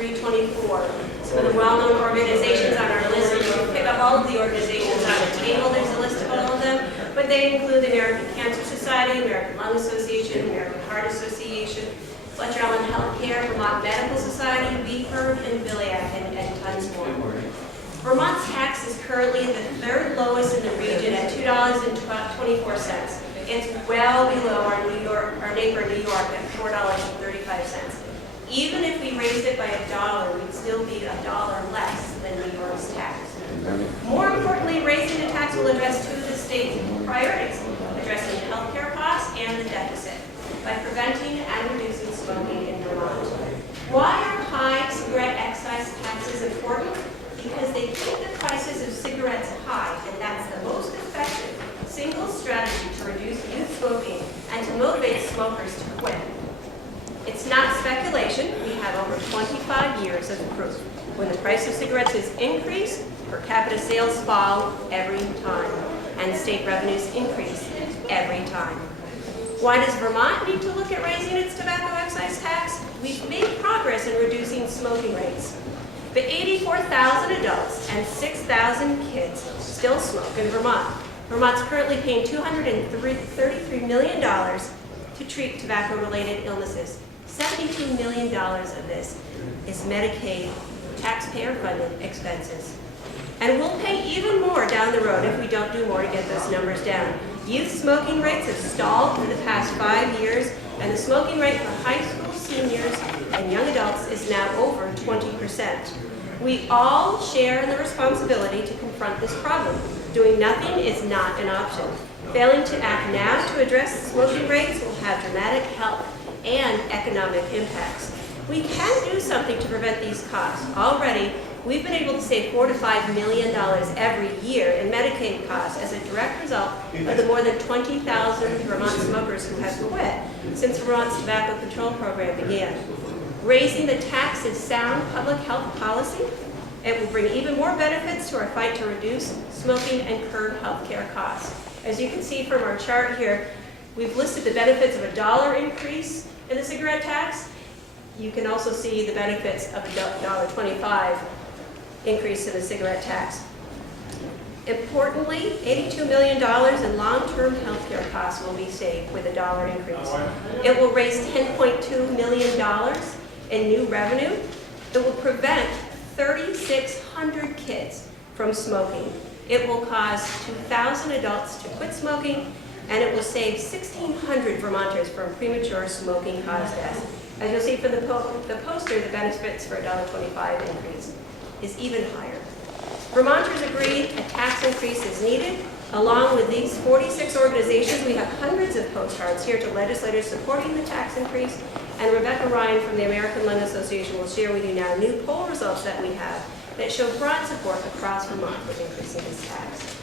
324. Some of the well-known organizations on our list, you can pick up all of the organizations on the table. There's a list of all of them, but they include the American Cancer Society, American Lung Association, American Heart Association, Fletcher Allen Healthcare, Vermont Medical Society, VHRB, and VILIAC, and tons more. Vermont's tax is currently the third lowest in the region at $2.24. It's well below our neighbor New York at $4.35. Even if we raised it by $1, we'd still be $1 less than New York's tax. More importantly, raising the tax will address two of the state's priorities, addressing healthcare costs and the deficit, by preventing and reducing smoking in Vermont. Why are high cigarette excise taxes important? Because they keep the prices of cigarettes high, and that's the most effective single strategy to reduce youth smoking and to motivate smokers to quit. It's not speculation. We have over 25 years of proof. When the price of cigarettes is increased, per capita sales fall every time, and state revenues increase every time. Why does Vermont need to look at raising its tobacco excise tax? We've made progress in reducing smoking rates. But 84,000 adults and 6,000 kids still smoke in Vermont. Vermont's currently paying $233 million to treat tobacco-related illnesses. $72 million of this is Medicaid taxpayer-funded expenses. And we'll pay even more down the road if we don't do more to get those numbers down. Youth smoking rates have stalled for the past 5 years, and the smoking rate for high school seniors and young adults is now over 20%. We all share in the responsibility to confront this problem. Doing nothing is not an option. Failing to act now to address smoking rates will have dramatic health and economic impacts. We can do something to prevent these costs. Already, we've been able to save $4 to $5 million every year in Medicaid costs as a direct result of the more than 20,000 Vermont smokers who have quit since Vermont's tobacco control program began. Raising the tax is sound public health policy. It will bring even more benefits to our fight to reduce smoking and curb healthcare costs. As you can see from our chart here, we've listed the benefits of a $1 increase in the cigarette tax. You can also see the benefits of a $1.25 increase in the cigarette tax. Importantly, $82 million in long-term healthcare costs will be saved with a $1 increase. It will raise $10.2 million in new revenue. It will prevent 3,600 kids from smoking. It will cause 2,000 adults to quit smoking, and it will save 1,600 Vermonters from premature smoking-caused deaths. As you'll see from the poster, the benefits for a $1.25 increase is even higher. Vermonters agreed a tax increase is needed. Along with these 46 organizations, we have hundreds of postcards here to legislators supporting the tax increase, and Rebecca Ryan from the American Lung Association will share with you now new poll results that we have that show broad support across Vermont for increasing this tax.